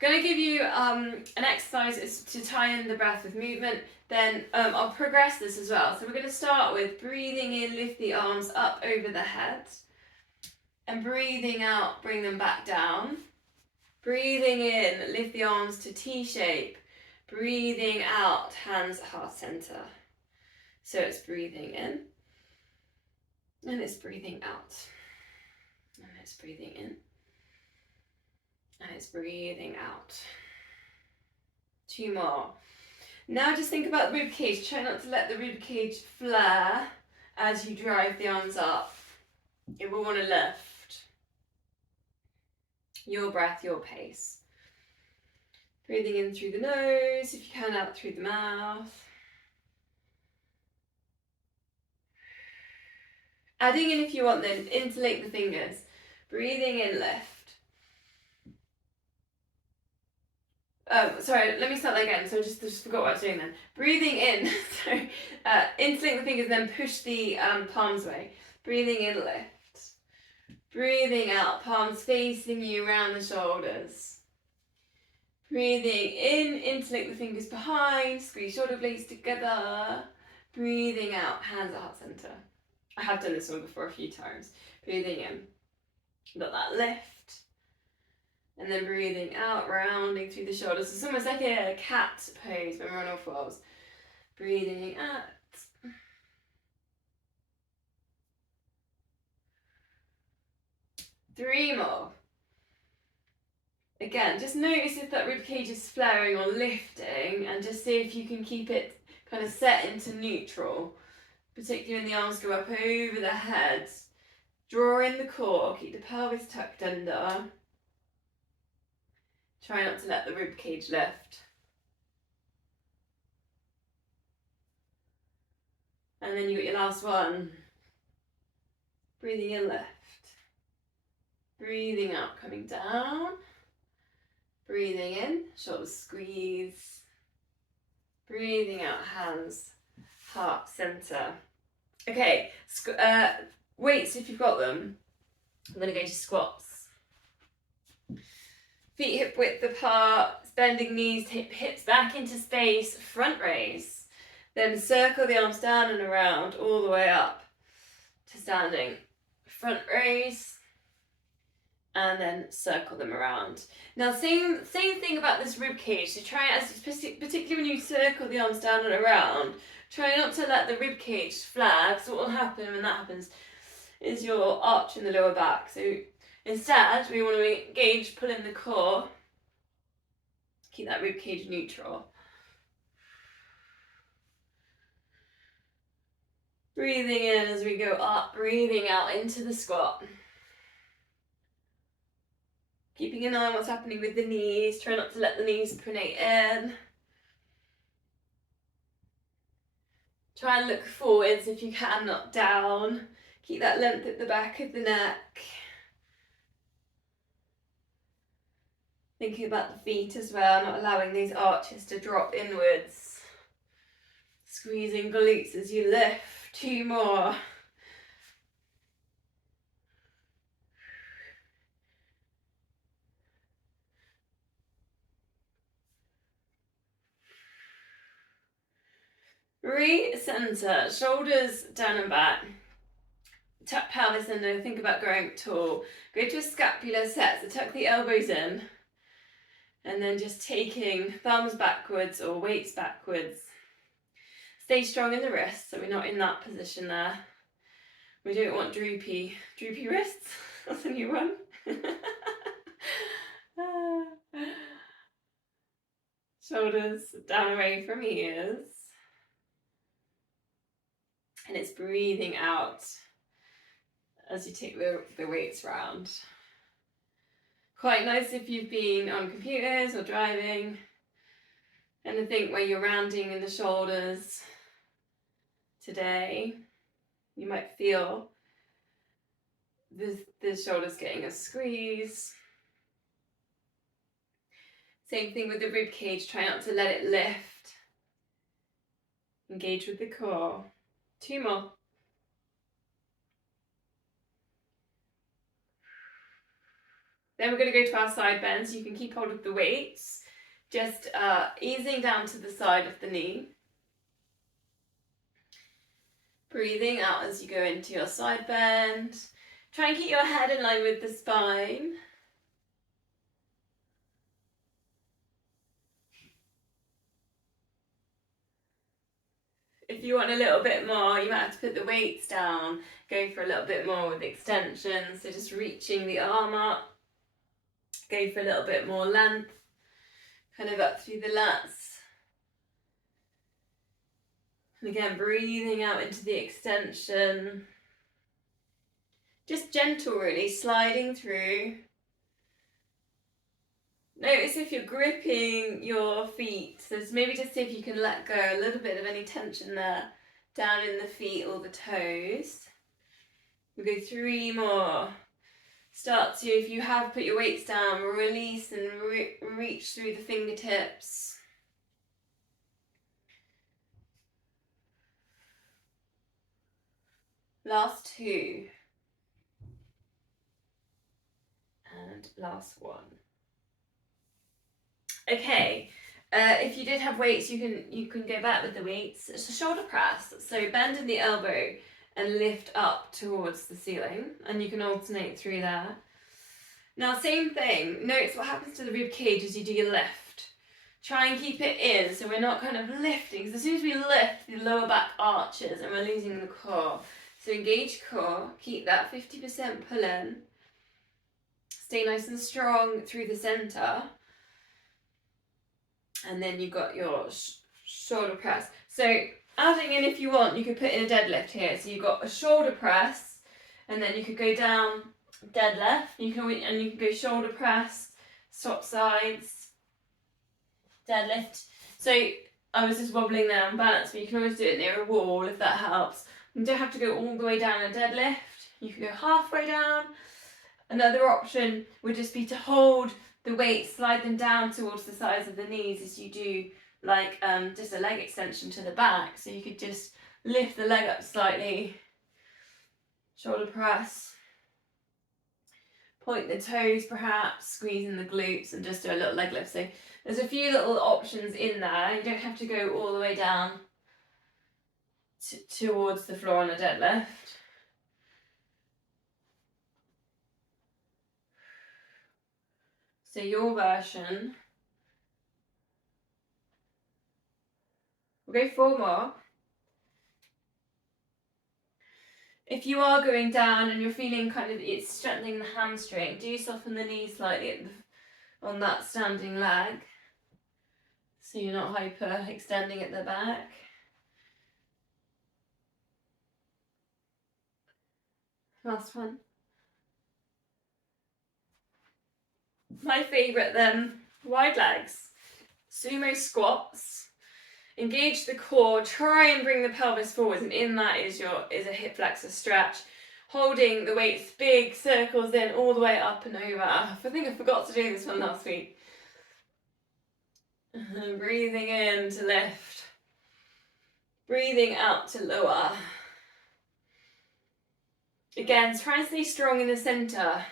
going to give you an exercise is to tie in the breath with movement. Then I'll progress this as well. So we're going to start with breathing in, lift the arms up over the head. And breathing out, bring them back down. Breathing in, lift the arms to T shape. Breathing out, hands at heart center. So it's breathing in. And it's breathing out. And it's breathing in. And it's breathing out. 2 more. Now just think about the rib cage. Try not to let the rib cage flare as you drive the arms up. You will want to lift. Your breath, your pace. Breathing in through the nose, if you can, out through the mouth. Adding in, if you want, then interlake the fingers. Breathing in, lift. Sorry, let me start that again. So I just forgot what I was doing then. Breathing in, so interlake the fingers, then push the palms away. Breathing in, lift. Breathing out, palms facing you around the shoulders. Breathing in, interlake the fingers behind, squeeze shoulder blades together. Breathing out, hands at heart center. I have done this one before a few times. Breathing in, got that lift. And then breathing out, rounding through the shoulders. It's almost like a cat pose when we're on all fours. Breathing out. 3 more. Again, just notice if that rib cage is flaring or lifting, and just see if you can keep it kind of set into neutral, particularly when the arms go up over the head. Draw in the core, keep the pelvis tucked under. Try not to let the rib cage lift. And then you got your last one. Breathing in, lift. Breathing out, coming down. Breathing in, shoulders squeeze. Breathing out, hands, heart center. Okay, weights if you've got them. I'm going to go to squats. Feet hip width apart, bending knees, hips back into space, front raise. Then circle the arms down and around all the way up to standing. Front raise. And then circle them around. Now, same thing about this rib cage. So try, particularly when you circle the arms down and around, try not to let the rib cage flare. So what will happen when that happens is you'll arch in the lower back. So instead, we want to engage, pull in the core, keep that rib cage neutral. Breathing in as we go up, breathing out into the squat. Keeping an eye on what's happening with the knees. Try not to let the knees pronate in. Try and look forwards if you can, not down. Keep that length at the back of the neck. Thinking about the feet as well, not allowing these arches to drop inwards. Squeezing glutes as you lift. 2 more. Recenter, shoulders down and back. Tuck pelvis under, think about growing tall. Go to a scapular set, so tuck the elbows in. And then just taking thumbs backwards or weights backwards. Stay strong in the wrists, so we're not in that position there. We don't want droopy wrists. That's a new one. Shoulders down away from ears. And it's breathing out as you take the weights round. Quite nice if you've been on computers or driving. And I think where you're rounding in the shoulders today, you might feel the shoulders getting a squeeze. Same thing with the rib cage, try not to let it lift. Engage with the core. 2 more. Then we're going to go to our side bends. You can keep hold of the weights, just easing down to the side of the knee. Breathing out as you go into your side bend. Try and keep your head in line with the spine. If you want a little bit more, you might have to put the weights down, go for a little bit more with extension. So just reaching the arm up, go for a little bit more length, kind of up through the lats. And again, breathing out into the extension. Just gentle really, sliding through. Notice if you're gripping your feet, so maybe just see if you can let go a little bit of any tension there, down in the feet or the toes. We'll go 3 more. Start to, if you have put your weights down, release and reach through the fingertips. Last 2. And last 1. Okay, if you did have weights, you can go back with the weights. It's a shoulder press, so bend in the elbow and lift up towards the ceiling, and you can alternate through there. Now, same thing, notice what happens to the rib cage as you do your lift. Try and keep it in, so we're not kind of lifting, because as soon as we lift, the lower back arches and we're losing the core. So engage core, keep that 50% pull in, stay nice and strong through the center. And then you've got your shoulder press. So adding in, if you want, you could put in a deadlift here. So you've got a shoulder press, and then you could go down deadlift. You can go shoulder press, swap sides, deadlift. So I was just wobbling there on balance, but you can always do it near a wall if that helps. You don't have to go all the way down a deadlift. You can go halfway down. Another option would just be to hold the weights, slide them down towards the sides of the knees as you do like just a leg extension to the back. So you could just lift the leg up slightly, shoulder press, point the toes perhaps, squeezing the glutes, and just do a little leg lift. So there's a few little options in there. You don't have to go all the way down towards the floor on a deadlift. So your version. We'll go 4 more. If you are going down and you're feeling kind of it's strengthening the hamstring, do soften the knee slightly on that standing leg, so you're not hyper extending at the back. Last one. My favourite then, wide legs, sumo squats. Engage the core, try and bring the pelvis forwards, and in that is a hip flexor stretch. Holding the weights, big circles in all the way up and over. I think I forgot to do this one last week. And breathing in to lift. Breathing out to lower. Again, try and stay strong in the centre.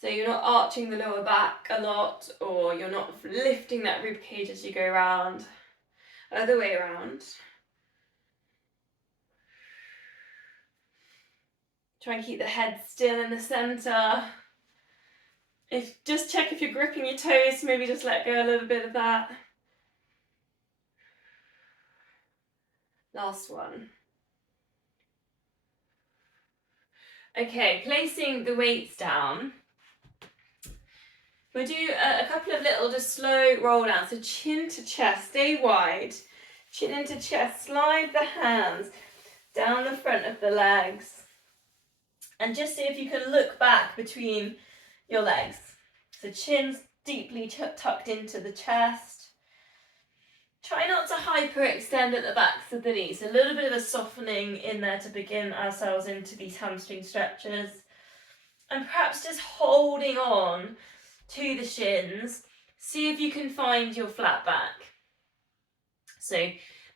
So you're not arching the lower back a lot, or you're not lifting that rib cage as you go around. Other way around. Try and keep the head still in the centre. Just check if you're gripping your toes, maybe just let go a little bit of that. Last one. Okay, placing the weights down. We'll do a couple of little just slow roll down. So chin to chest, stay wide. Chin into chest, slide the hands down the front of the legs. And just see if you can look back between your legs. So chin's deeply tucked into the chest. Try not to hyperextend at the backs of the knees. A little bit of a softening in there to begin ourselves into these hamstring stretches. And perhaps just holding on to the shins. See if you can find your flat back. So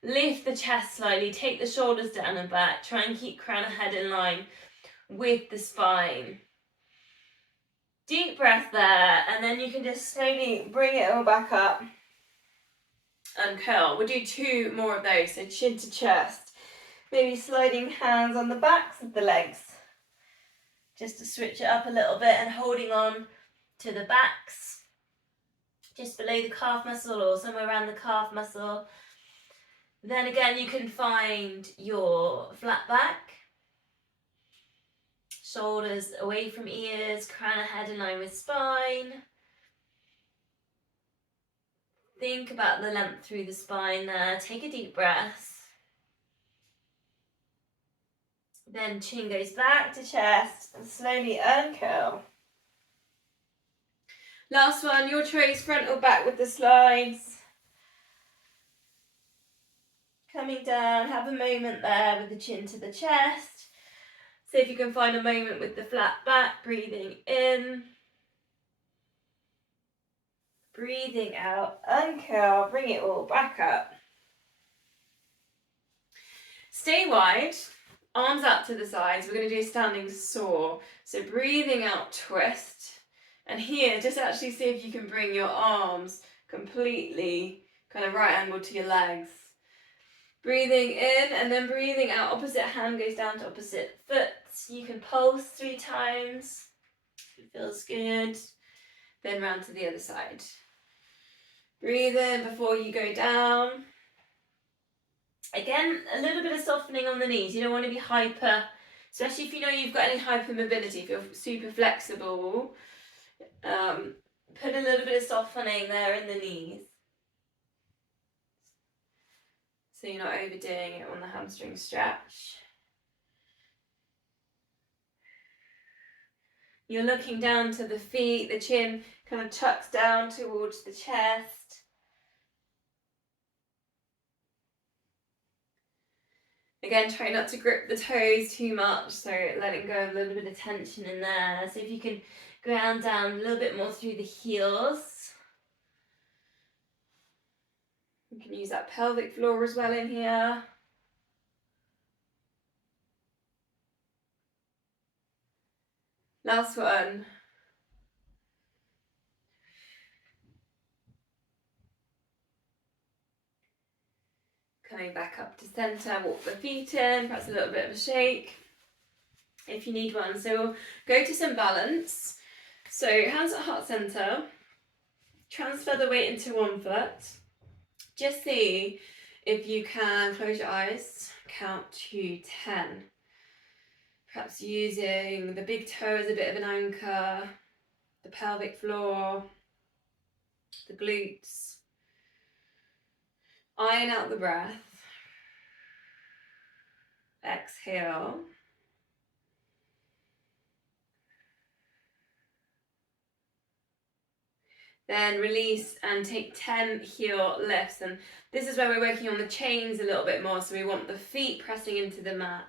lift the chest slightly, take the shoulders down and back. Try and keep crown and head in line with the spine. Deep breath there, and then you can just slowly bring it all back up and curl. We'll do 2 more of those, so chin to chest. Maybe sliding hands on the backs of the legs, just to switch it up a little bit, and holding on to the backs, just below the calf muscle or somewhere around the calf muscle. Then again, you can find your flat back, shoulders away from ears, crown of head in line with spine. Think about the length through the spine there. Take a deep breath. Then chin goes back to chest and slowly uncurl. Last one, your choice, front or back with the slides. Coming down, have a moment there with the chin to the chest. See if you can find a moment with the flat back, breathing in. Breathing out, uncurl, bring it all back up. Stay wide, arms out to the sides. We're going to do a standing saw. So breathing out, twist. And here, just actually see if you can bring your arms completely kind of right angle to your legs. Breathing in and then breathing out, opposite hand goes down to opposite foot. You can pulse 3 times if it feels good. Then round to the other side. Breathe in before you go down. Again, a little bit of softening on the knees. You don't want to be hyper, especially if you know you've got any hypermobility, if you're super flexible. Put a little bit of softening there in the knees, so you're not overdoing it on the hamstring stretch. You're looking down to the feet, the chin kind of tucks down towards the chest. Again, try not to grip the toes too much, so letting go of a little bit of tension in there. So if you can ground down a little bit more through the heels. You can use that pelvic floor as well in here. Last one. Coming back up to centre, walk the feet in, perhaps a little bit of a shake if you need one. So we'll go to some balance. So hands at heart centre, transfer the weight into one foot. Just see if you can close your eyes, count to 10. Perhaps using the big toe as a bit of an anchor, the pelvic floor, the glutes. Iron out the breath. Exhale. Then release and take 10 heel lifts. And this is where we're working on the chains a little bit more. So we want the feet pressing into the mat.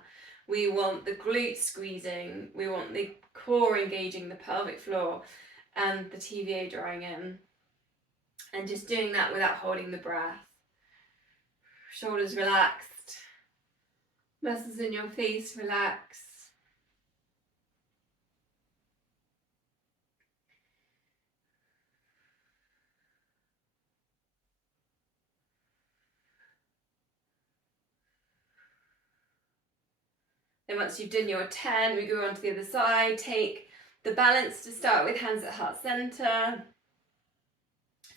We want the glutes squeezing. We want the core engaging the pelvic floor and the TVA drawing in. And just doing that without holding the breath. Shoulders relaxed. Muscles in your face relax. Then once you've done your 10, we go on to the other side. Take the balance to start with, hands at heart center.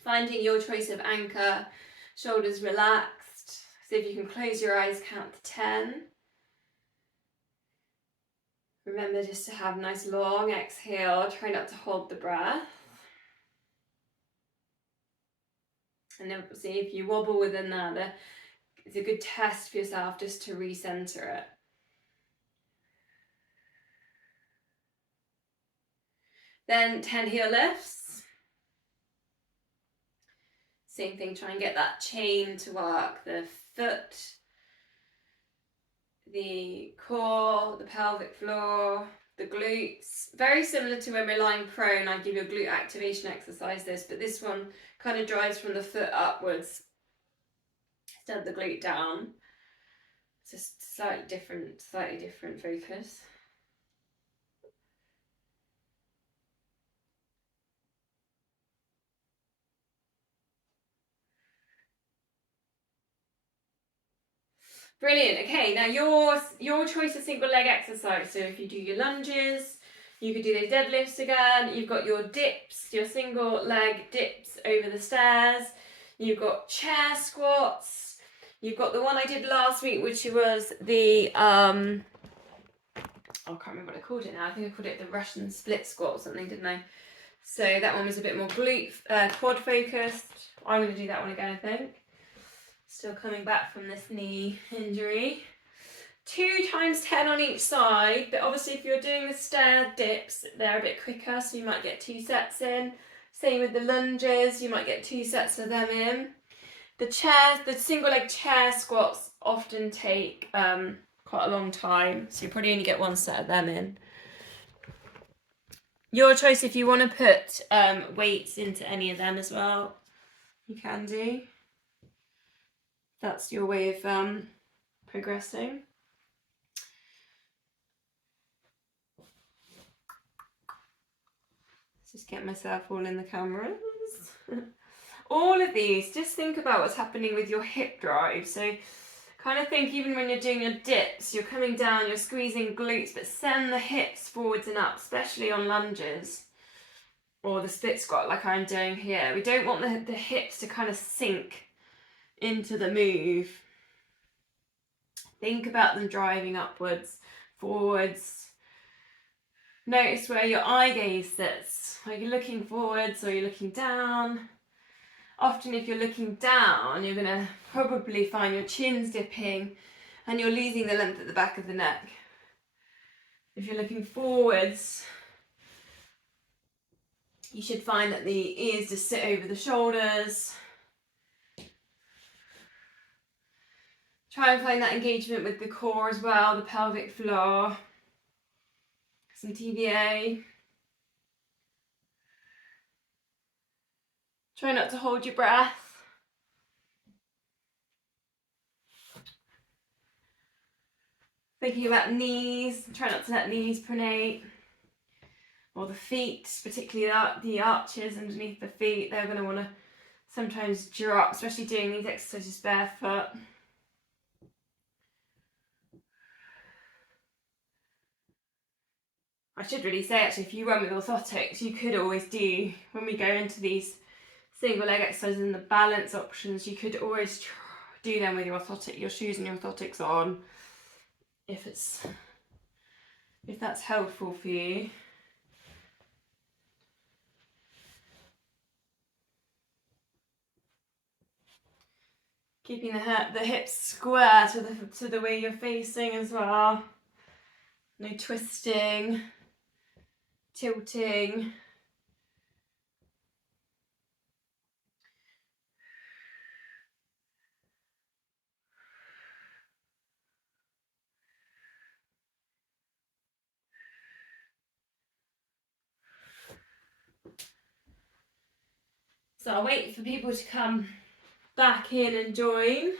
Finding your choice of anchor, shoulders relaxed. See if you can close your eyes, count to 10. Remember just to have a nice long exhale. Try not to hold the breath. And then see if you wobble within that. It's a good test for yourself just to recenter it. Then 10 heel lifts. Same thing, try and get that chain to work. The foot, the core, the pelvic floor, the glutes. Very similar to when we're lying prone, I give you a glute activation exercise but this one kind of drives from the foot upwards instead of the glute down. It's just slightly different focus. Brilliant. Okay, now your choice of single leg exercise. So if you do your lunges, you could do those deadlifts again. You've got your dips, your single leg dips over the stairs. You've got chair squats. You've got the one I did last week, which was the I can't remember what I called it now. I think I called it the Russian split squat or something, didn't I? So that one was a bit more quad focused. I'm going to do that one again, I think. Still coming back from this knee injury. 2 times 10 on each side, but obviously if you're doing the stair dips, they're a bit quicker, so you might get 2 sets in. Same with the lunges, you might get 2 sets of them in. The single leg chair squats often take quite a long time, so you probably only get 1 set of them in. Your choice if you want to put weights into any of them as well, you can do. That's your way of progressing. Just get myself all in the cameras. All of these, just think about what's happening with your hip drive. So kind of think even when you're doing your dips, you're coming down, you're squeezing glutes, but send the hips forwards and up, especially on lunges or the split squat like I'm doing here. We don't want the hips to kind of sink into the move. Think about them driving upwards, forwards. Notice where your eye gaze sits. Are you looking forwards or are you looking down? Often if you're looking down, you're going to probably find your chin's dipping and you're losing the length at the back of the neck. If you're looking forwards, you should find that the ears just sit over the shoulders. Try and find that engagement with the core as well, the pelvic floor. Some TBA. Try not to hold your breath. Thinking about knees, try not to let knees pronate. Or the feet, particularly the arches underneath the feet, they're going to want to sometimes drop, especially doing these exercises barefoot. I should really say actually, if you run with orthotics, you could always do, when we go into these single leg exercises and the balance options, you could always do them with your shoes and your orthotics on, if that's helpful for you. Keeping the hips square to the way you're facing as well. No twisting, tilting. So I'll wait for people to come back in and join.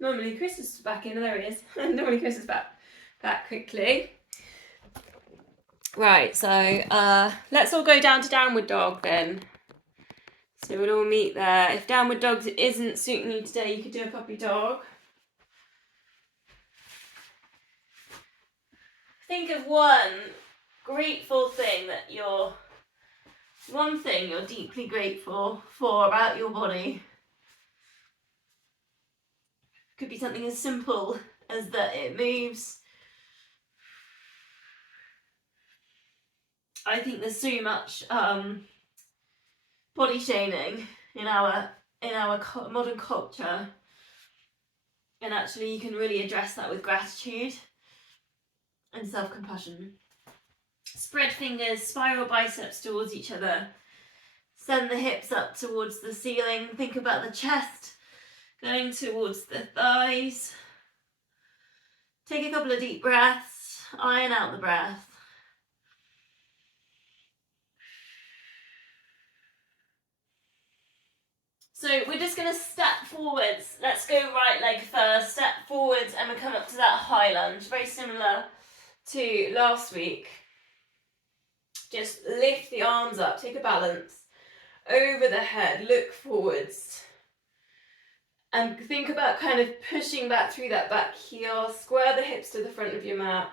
Normally Chris is back in, there he is. Normally Chris is back quickly. Right, so let's all go down to downward dog then. So we'll all meet there. If downward dog isn't suiting you today, you could do a puppy dog. Think of one thing you're deeply grateful for about your body. Could be something as simple as that it moves. I think there's so much body shaming in our modern culture, and actually you can really address that with gratitude and self-compassion. Spread fingers, spiral biceps towards each other. Send the hips up towards the ceiling. Think about the chest going towards the thighs. Take a couple of deep breaths. Iron out the breath. So we're just going to step forwards. Let's go right leg first. Step forwards and we come up to that high lunge. Very similar to last week. Just lift the arms up. Take a balance over the head. Look forwards. And think about kind of pushing back through that back heel. Square the hips to the front of your mat.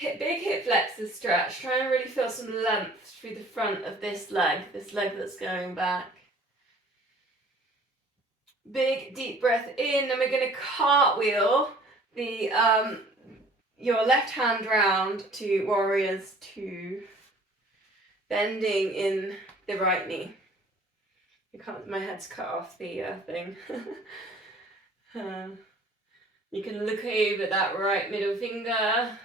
Big hip flexors stretch. Try and really feel some length through the front of this leg that's going back. Big deep breath in, and we're going to cartwheel the your left hand round to warriors two, bending in the right knee. My head's cut off the thing. You can look over that right middle finger,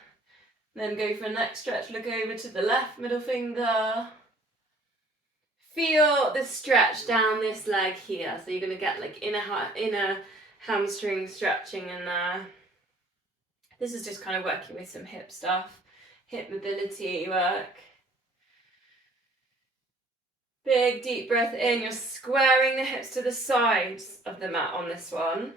then go for a next stretch, look over to the left middle finger. Feel the stretch down this leg here. So you're going to get like inner hamstring stretching in there. This is just kind of working with some hip stuff, hip mobility work. Big deep breath in. You're squaring the hips to the sides of the mat on this one.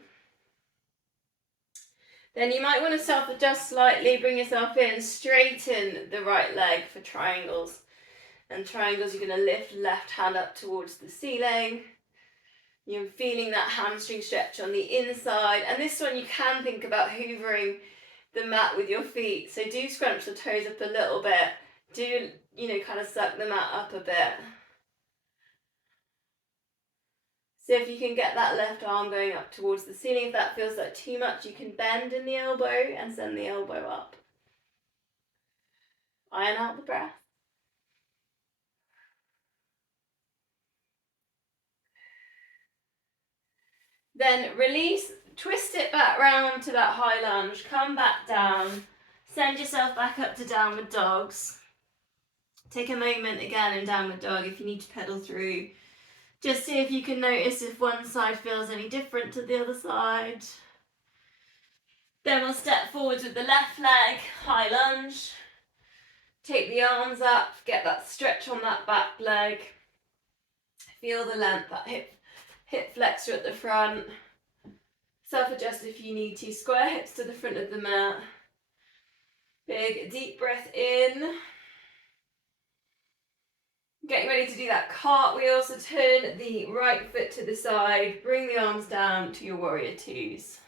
Then you might want to self-adjust slightly, bring yourself in, straighten the right leg for triangles. And triangles, you're going to lift left hand up towards the ceiling. You're feeling that hamstring stretch on the inside. And this one you can think about hoovering the mat with your feet. So do scrunch the toes up a little bit. Do, kind of suck the mat up a bit. So if you can get that left arm going up towards the ceiling, if that feels like too much, you can bend in the elbow and send the elbow up. Iron out the breath. Then release, twist it back round to that high lunge, come back down, send yourself back up to downward dogs. Take a moment again in downward dog if you need to pedal through. Just see if you can notice if one side feels any different to the other side. Then we'll step forwards with the left leg, high lunge. Take the arms up, get that stretch on that back leg. Feel the length, that hip flexor at the front. Self-adjust if you need to. Square hips to the front of the mat. Big deep breath in. Getting ready to do that cartwheel, so turn the right foot to the side, bring the arms down to your warrior twos.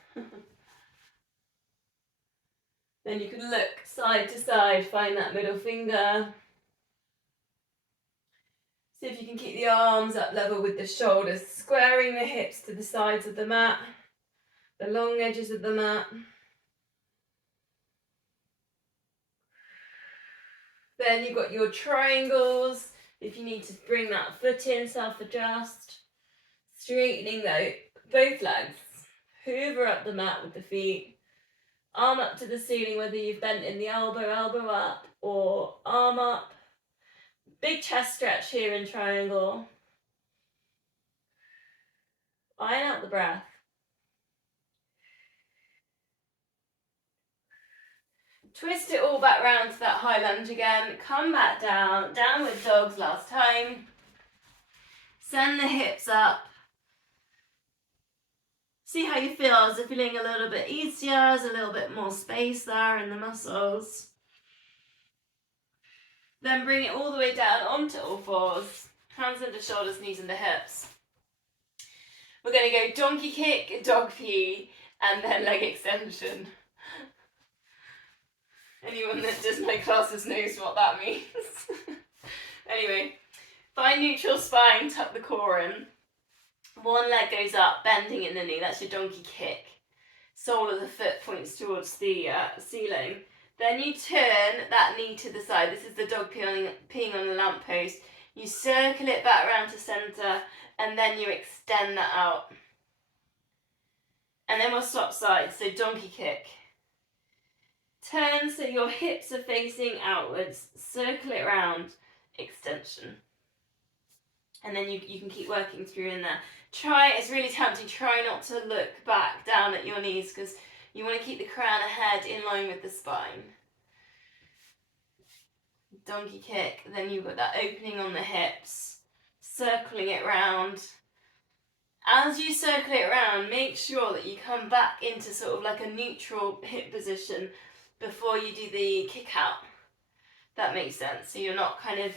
Then you can look side to side, find that middle finger. See if you can keep the arms up level with the shoulders, squaring the hips to the sides of the mat, the long edges of the mat. Then you've got your triangles. If you need to bring that foot in, self-adjust. Straightening both legs. Hoover up the mat with the feet. Arm up to the ceiling, whether you've bent in the elbow up, or arm up. Big chest stretch here in triangle. Iron out the breath. Twist it all back round to that high lunge again. Come back down. Downward dogs last time. Send the hips up. See how you feel. Is it feeling a little bit easier? Is a little bit more space there in the muscles? Then bring it all the way down onto all fours. Hands under shoulders, knees under hips. We're going to go donkey kick, dog pee, and then leg extension. Anyone that does my classes knows what that means. Anyway, find neutral spine, tuck the core in. One leg goes up, bending in the knee, that's your donkey kick. Sole of the foot points towards the ceiling. Then you turn that knee to the side. This is the dog peeing on the lamppost. You circle it back around to centre, and then you extend that out. And then we'll swap sides, so donkey kick. Turn so your hips are facing outwards, circle it round, extension. And then you can keep working through in there. It's really tempting, try not to look back down at your knees because you want to keep the crown of head in line with the spine. Donkey kick, then you've got that opening on the hips, circling it round. As you circle it round, make sure that you come back into sort of like a neutral hip position before you do the kick out. That makes sense. So you're not kind of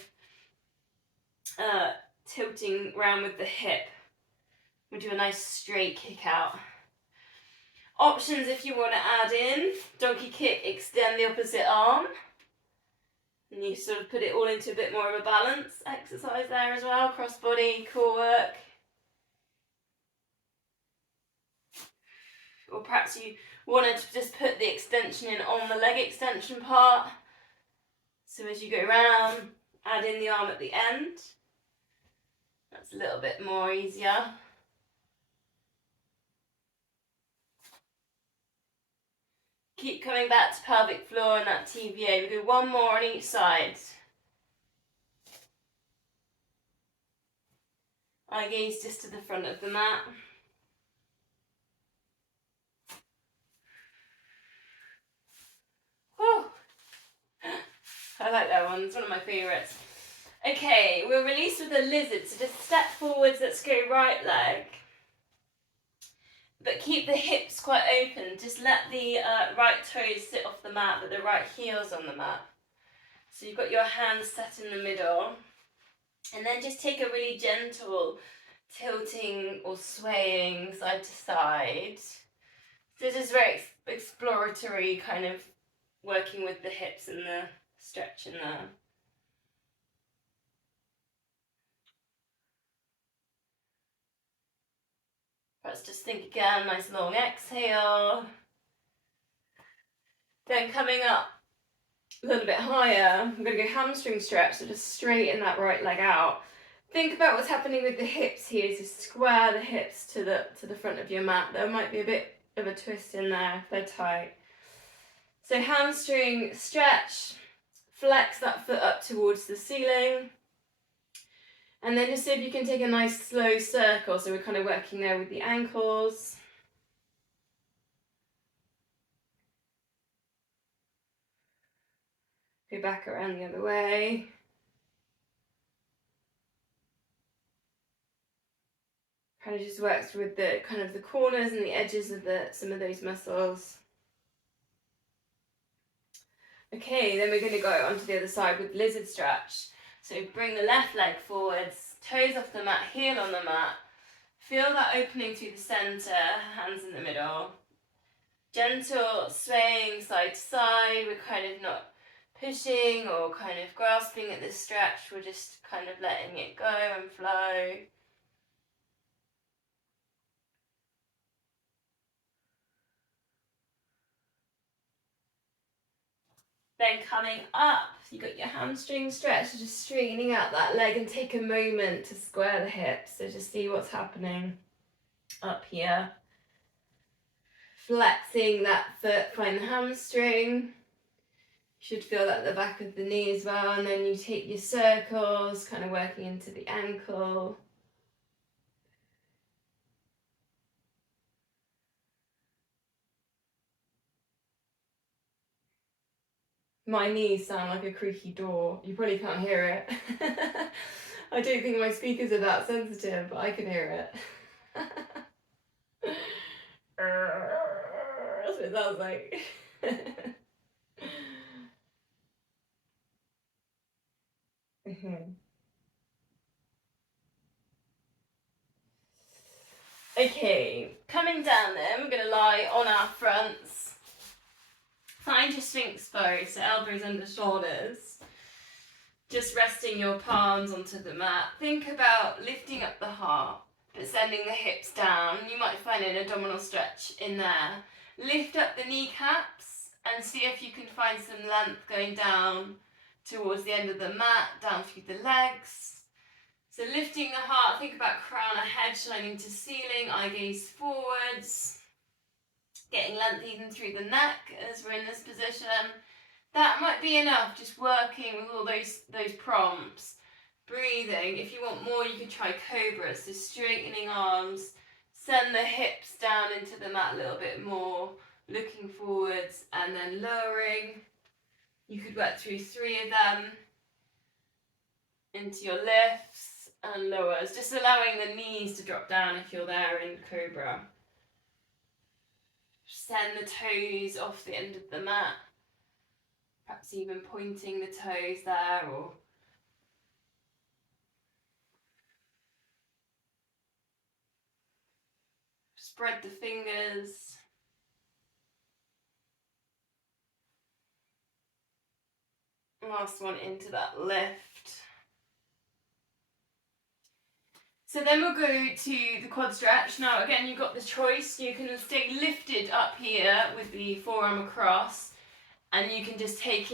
tilting around with the hip We'll do a nice straight kick out. Options if you want to add in donkey kick, extend the opposite arm. And you sort of put it all into a bit more of a balance exercise there as well. Cross body, core work. Or perhaps you wanted to just put the extension in on the leg extension part. So as you go around, add in the arm at the end. That's a little bit more easier. Keep coming back to pelvic floor and that TVA. We do one more on each side. Eye gaze just to the front of the mat. Whew. I like that one, it's one of my favourites. Okay, we'll release with a lizard, so just step forwards, let's go right leg. But keep the hips quite open, just let the right toes sit off the mat, but the right heel's on the mat. So you've got your hands set in the middle. And then just take a really gentle tilting or swaying side to side. So this is very exploratory, kind of working with the hips and the stretch in there. Let's just think again, nice long exhale. Then coming up a little bit higher, I'm going to go hamstring stretch, so just straighten that right leg out. Think about what's happening with the hips here, so square the hips to the front of your mat. There might be a bit of a twist in there if they're tight. So hamstring stretch, flex that foot up towards the ceiling. And then just see if you can take a nice slow circle, so we're kind of working there with the ankles. Go back around the other way. Kind of just works with the kind of the corners and the edges of some of those muscles. Okay, then we're going to go onto the other side with lizard stretch. So bring the left leg forwards, toes off the mat, heel on the mat. Feel that opening through the centre, hands in the middle. Gentle swaying side to side. We're kind of not pushing or kind of grasping at this stretch. We're just kind of letting it go and flow. Then coming up, you've got your hamstring stretch, so just straightening out that leg and take a moment to square the hips. So just see what's happening up here. Flexing that foot, find the hamstring. You should feel that at the back of the knee as well. And then you take your circles, kind of working into the ankle. My knees sound like a creaky door. You probably can't hear it. I don't think my speakers are that sensitive, but I can hear it. That's what it sounds like. Okay, coming down then, we're going to lie on our fronts. Find your sphinx pose, so elbows under shoulders. Just resting your palms onto the mat. Think about lifting up the heart, but sending the hips down. You might find an abdominal stretch in there. Lift up the kneecaps and see if you can find some length going down towards the end of the mat, down through the legs. So lifting the heart, think about crown of head shining to ceiling, eye gaze forwards. Getting length even through the neck as we're in this position. That might be enough, just working with all those prompts. Breathing. If you want more, you could try cobra. So straightening arms, send the hips down into the mat a little bit more, looking forwards and then lowering. You could work through 3 of them into your lifts and lowers, just allowing the knees to drop down if you're there in cobra. Send the toes off the end of the mat, perhaps even pointing the toes there, or Spread the fingers. Last one into that lift. So then we'll go to the quad stretch. Now again, you've got the choice. You can stay lifted up here with the forearm across, and you can just take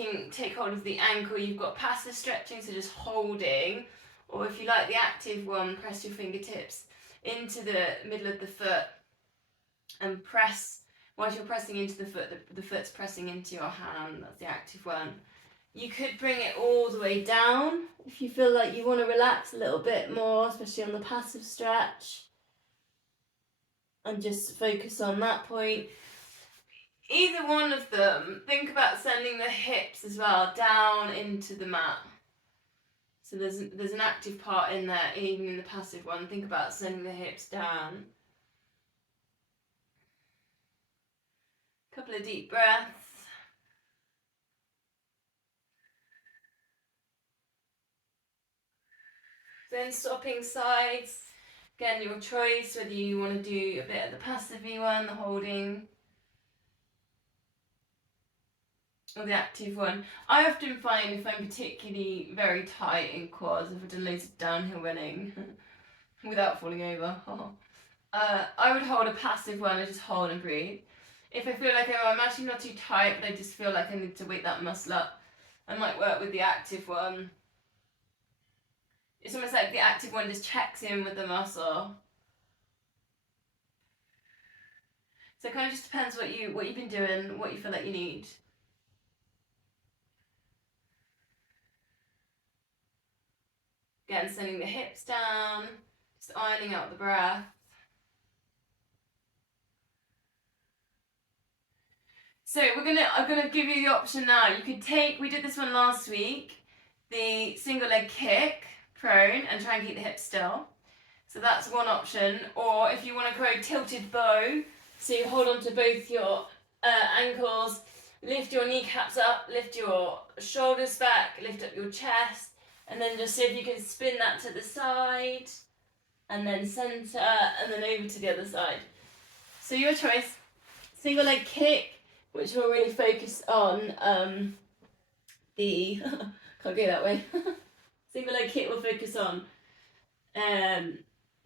hold of the ankle. You've got passive stretching, so just holding, or if you like the active one, press your fingertips into the middle of the foot and press. Whilst you're pressing into the foot, the foot's pressing into your hand. That's the active one. You could bring it all the way down if you feel like you want to relax a little bit more, especially on the passive stretch, and just focus on that point. Either one of them, think about sending the hips as well down into the mat. So there's an active part in there, even in the passive one. Think about sending the hips down. Couple of deep breaths. Then swapping sides. Again, your choice, whether you want to do a bit of the passive one, the holding, or the active one. I often find if I'm particularly very tight in quads, if I've done loads of downhill running without falling over, I would hold a passive one and just hold and breathe. If I feel like, oh, I'm actually not too tight, but I just feel like I need to wake that muscle up, I might work with the active one. It's almost like the active one just checks in with the muscle. So it kind of just depends what you've been doing, what you feel like you need. Again, sending the hips down, just ironing out the breath. So I'm gonna give you the option now. You could we did this one last week, the single leg kick, prone, and try and keep the hips still. So that's one option. Or if you want to go tilted bow, so you hold on to both your ankles, lift your kneecaps up, lift your shoulders back, lift up your chest, and then just see if you can spin that to the side, and then center, and then over to the other side. So your choice. Single leg kick, which will really focus on the can't go that way. Single leg kick will focus on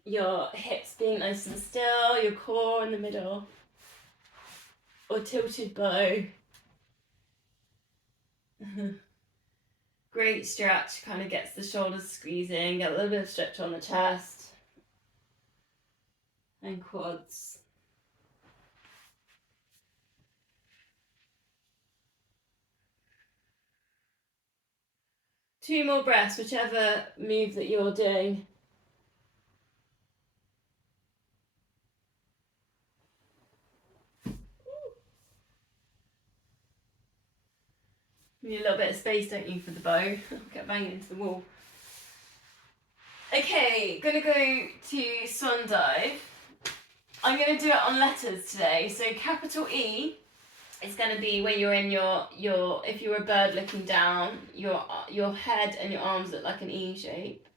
your hips being nice and still, your core in the middle. Or tilted bow. Great stretch, kind of gets the shoulders squeezing, get a little bit of stretch on the chest and quads. Two more breaths, whichever move that you're doing. You need a little bit of space, don't you, for the bow? Get banging into the wall. Okay, gonna go to swan dive. I'm gonna do it on letters today. So capital E is gonna be when you're in your if you're a bird looking down, your head and your arms look like an E shape.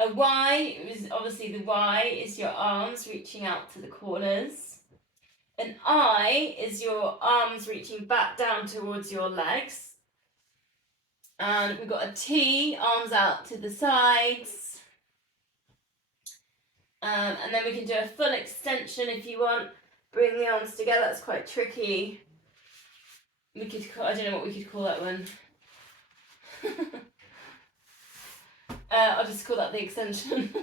A Y is obviously the Y is your arms reaching out to the corners. An I is your arms reaching back down towards your legs. And we've got a T, arms out to the sides. And then we can do a full extension if you want. Bring the arms together, that's quite tricky. I don't know what we could call that one. I'll just call that the extension.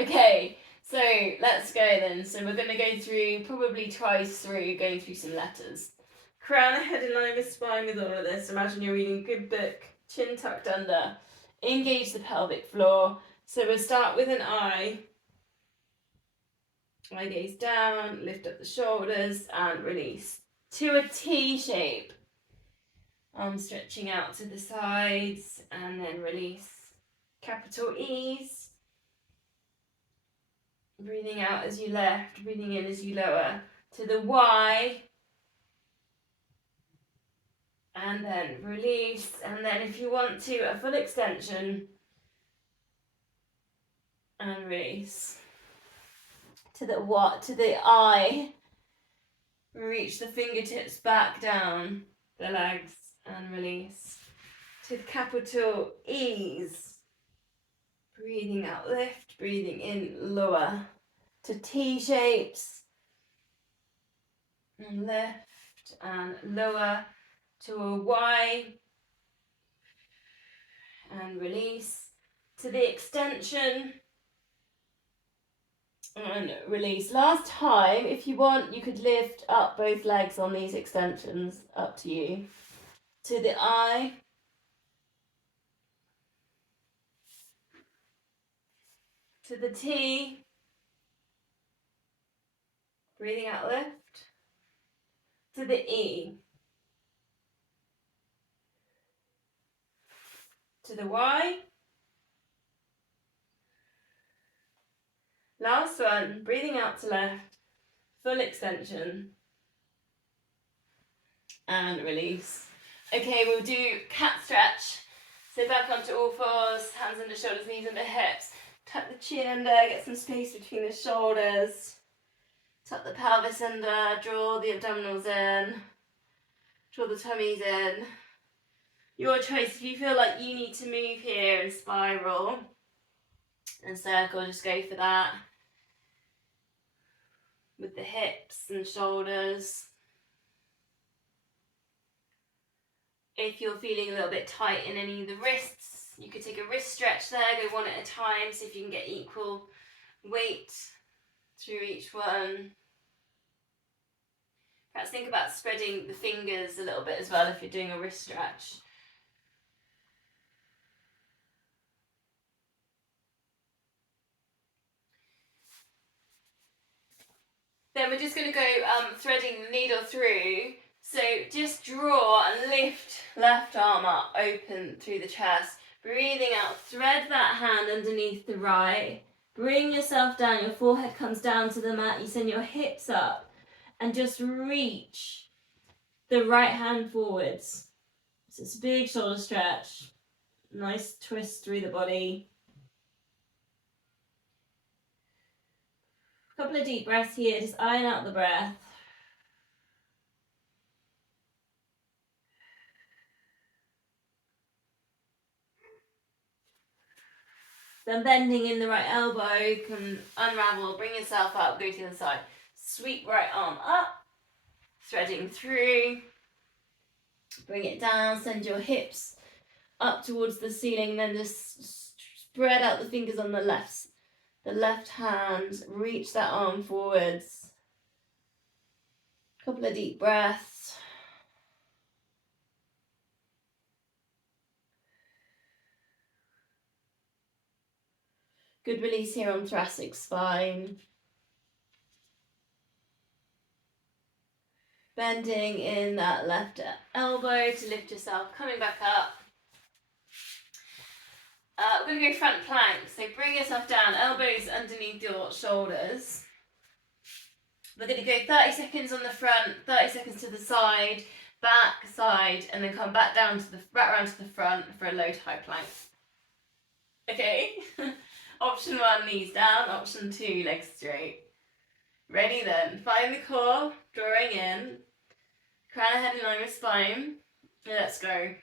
Okay, so let's go then. So we're going to go through, probably twice through, going through some letters. Crown, head in line with spine with all of this. Imagine you're reading a good book, chin tucked under. Engage the pelvic floor. So we'll start with an I. I gaze down, lift up the shoulders and release. To a T shape. Arms stretching out to the sides and then release. Capital E's. Breathing out as you lift, breathing in as you lower. To the Y. And then release. And then if you want to, a full extension. And release. to the eye. Reach the fingertips back down the legs and release. To capital E's. Breathing out, lift, breathing in, lower. To T shapes. And lift and lower. To a Y. And release. To the extension. And release. Last time, if you want, you could lift up both legs on these extensions. Up to you. To the I. To the T. Breathing out, lift. To the E. To the Y. Last one, breathing out to left. Full extension. And release. Okay, we'll do cat stretch. So back onto all fours, hands under shoulders, knees under hips. Tuck the chin under, get some space between the shoulders. Tuck the pelvis under, draw the abdominals in. Draw the tummies in. Your choice. If you feel like you need to move here and spiral and circle, just go for that. With the hips and shoulders. If you're feeling a little bit tight in any of the wrists, you could take a wrist stretch there, go one at a time, see if you can get equal weight through each one. Perhaps think about spreading the fingers a little bit as well if you're doing a wrist stretch. Then we're just going to go threading the needle through. So just draw and lift left arm up, open through the chest. Breathing out, thread that hand underneath the right. Bring yourself down, your forehead comes down to the mat. You send your hips up and just reach the right hand forwards. So it's a big shoulder stretch. Nice twist through the body. A couple of deep breaths here, just iron out the breath. Then bending in the right elbow, you can unravel, bring yourself up, go to the other side. Sweep right arm up, threading through. Bring it down, send your hips up towards the ceiling, then just spread out the fingers on the left hand, reach that arm forwards. Couple of deep breaths. Good release here on thoracic spine. Bending in that left elbow to lift yourself, coming back up. We're going to go front plank, so bring yourself down, elbows underneath your shoulders. We're going to go 30 seconds on the front, 30 seconds to the side, back, side, and then come back down to back around to the front for a low to high plank. Okay? Option 1, knees down. Option 2, legs straight. Ready then. Find the core, drawing in. Crown of head in line with spine. Let's go.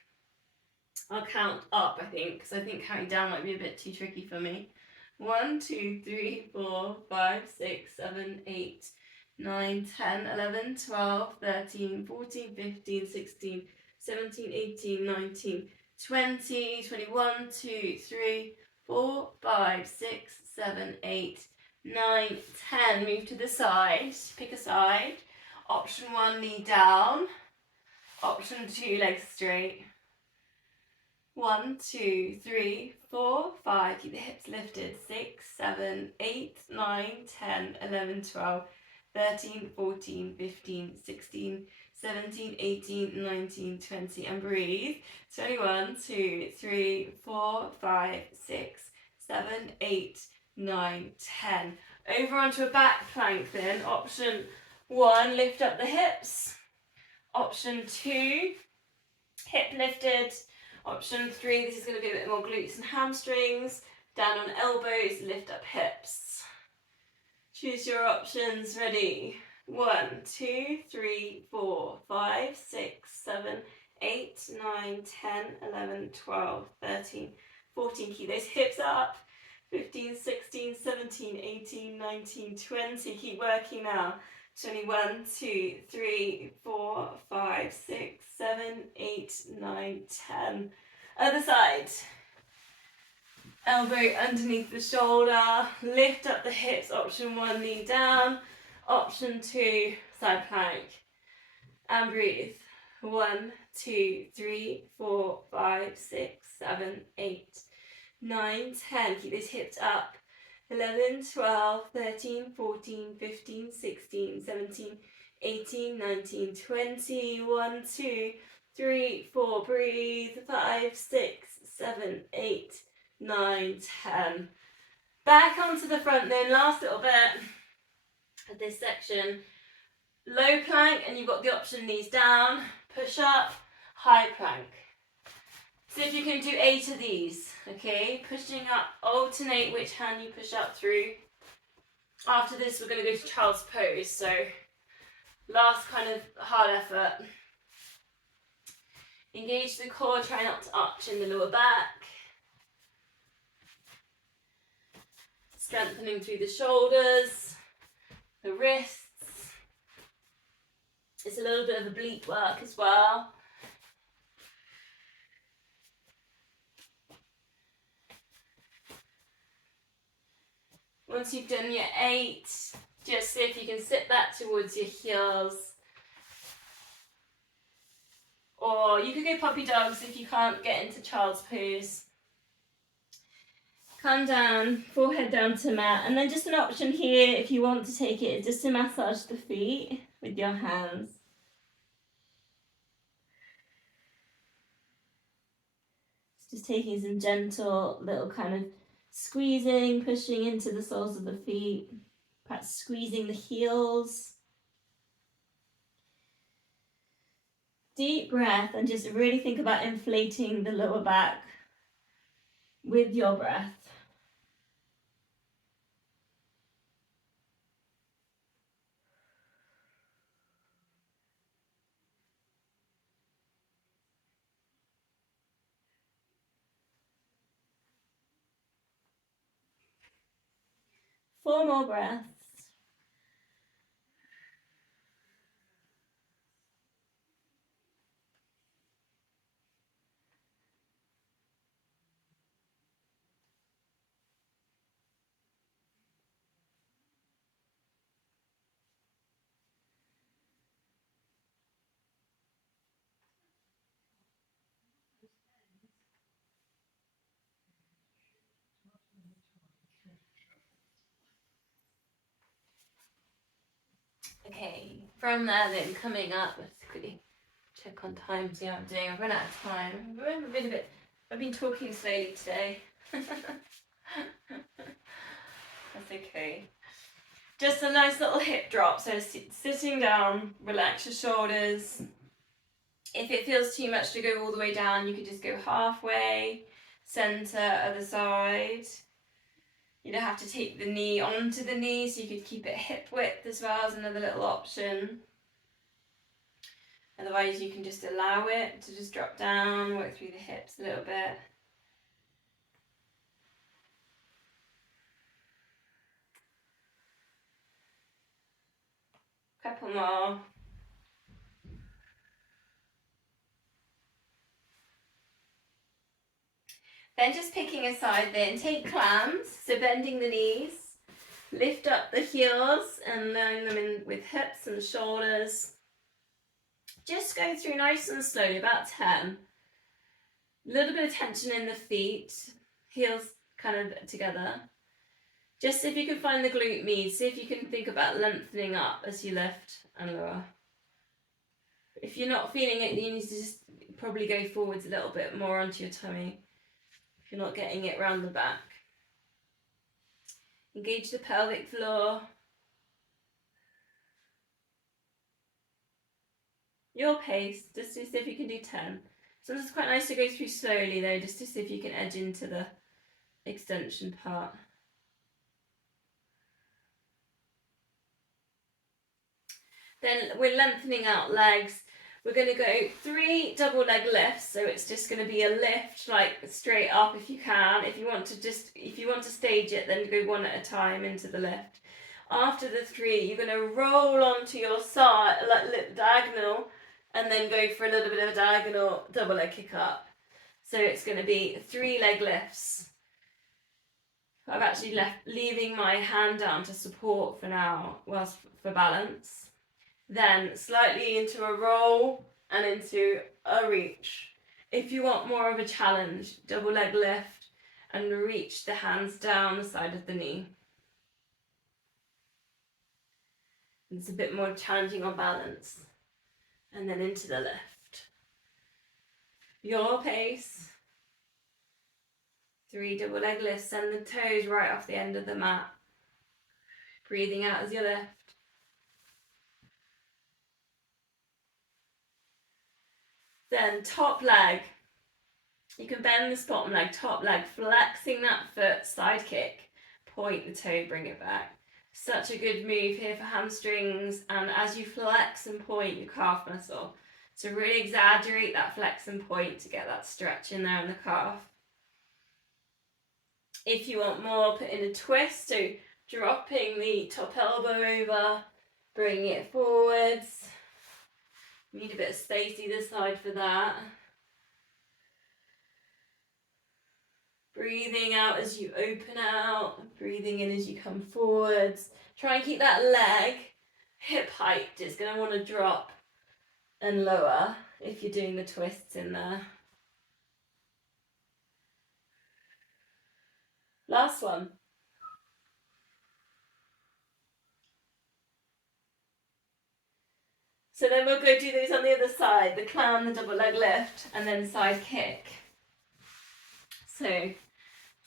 I'll count up, I think, because I think counting down might be a bit too tricky for me. 1, 2, 3, 4, 5, 6, 7, 8, 9, 10, 11, 12, 13, 14, 15, 16, 17, 18, 19, 20, 21, 2, 3, 4, 5, 6, 7, 8, 9, 10. Move to the side. Pick a side. Option 1, knee down. Option 2, legs straight. 1, 2, 3, 4, 5. Keep the hips lifted. 6, 7, 8, 9, 10, 11, 12, 13, 14, 15, 16, 17, 18, 19, 20. And breathe. 21, 2, 3, 4, 5, 6, 7, 8, 9, 10. Over onto a back plank then. Option 1, lift up the hips. Option 2, hip lifted. Option 3, this is going to be a bit more glutes and hamstrings. Down on elbows, lift up hips. Choose your options. Ready? 1, 2, 3, 4, 5, 6, 7, 8, 9, 10, 11, 12, 13, 14. Keep those hips up. 15, 16, 17, 18, 19, 20. Keep working now. 21, 2, 3, 4, 5, 6, 7, 8, 9, 10. Other side. Elbow underneath the shoulder. Lift up the hips. Option 1, knee down. Option 2, side plank. And breathe. 1, 2, 3, 4, 5, 6, 7, 8, 9, 10. Keep those hips up. 11, 12, 13, 14, 15, 16, 17, 18, 19, 20. 1, 2, 3, 4. Breathe. 5, 6, 7, 8, 9, 10. Back onto the front then. Last little bit of this section. Low plank, and you've got the option knees down, push up, high plank. See if you can do 8 of these, okay? Pushing up, alternate which hand you push up through. After this, we're going to go to child's pose, so last kind of hard effort. Engage the core, try not to arch in the lower back. Strengthening through the shoulders, the wrists. It's a little bit of oblique work as well. Once you've done your 8, just see if you can sit back towards your heels. Or you could go puppy dogs if you can't get into child's pose. Come down, forehead down to mat. And then just an option here, if you want to take it, is just to massage the feet with your hands. Just taking some gentle little kind of squeezing, pushing into the soles of the feet, perhaps squeezing the heels. Deep breath and just really think about inflating the lower back with your breath. Four more breaths. Okay, from there then coming up, let's quickly check on time, see how I'm doing. I've run out of time. I've been talking slowly today. That's okay. Just a nice little hip drop, so sitting down, relax your shoulders. If it feels too much to go all the way down, you could just go halfway, centre, other side. You don't have to take the knee onto the knee, so you could keep it hip width as well as another little option. Otherwise, you can just allow it to just drop down, work through the hips a little bit. Couple more. Then just picking a side then, take clams, so bending the knees, lift up the heels and laying them in with hips and shoulders. Just go through nice and slowly, about 10. A little bit of tension in the feet, heels kind of together. Just see if you can find the glute med, see if you can think about lengthening up as you lift and lower. If you're not feeling it, you need to just probably go forwards a little bit more onto your tummy. If you're not getting it round the back. Engage the pelvic floor. Your pace, just to see if you can do 10. Sometimes it's quite nice to go through slowly though, just to see if you can edge into the extension part. Then we're lengthening out legs. We're going to go 3 double leg lifts, so it's just going to be a lift, like straight up if you can. If you want to stage it, then go one at a time into the lift. After the 3, you're going to roll onto your side, like diagonal, and then go for a little bit of a diagonal double leg kick up. So it's going to be 3 leg lifts. I've actually leaving my hand down to support for now, whilst for balance. Then slightly into a roll and into a reach. If you want more of a challenge, double leg lift and reach the hands down the side of the knee. It's a bit more challenging on balance. And then into the lift. Your pace. 3 double leg lifts, send the toes right off the end of the mat. Breathing out as you lift. Then top leg. You can bend this bottom leg, top leg, flexing that foot, side kick. Point the toe, bring it back. Such a good move here for hamstrings, and as you flex and point your calf muscle. So really exaggerate that flex and point to get that stretch in there in the calf. If you want more, put in a twist, so dropping the top elbow over, bringing it forwards. You need a bit of space either side for that. Breathing out as you open out, breathing in as you come forwards. Try and keep that leg hip height. It's going to want to drop and lower if you're doing the twists in there. Last one. So then we'll go do those on the other side, the clown, the double leg lift, and then side kick. So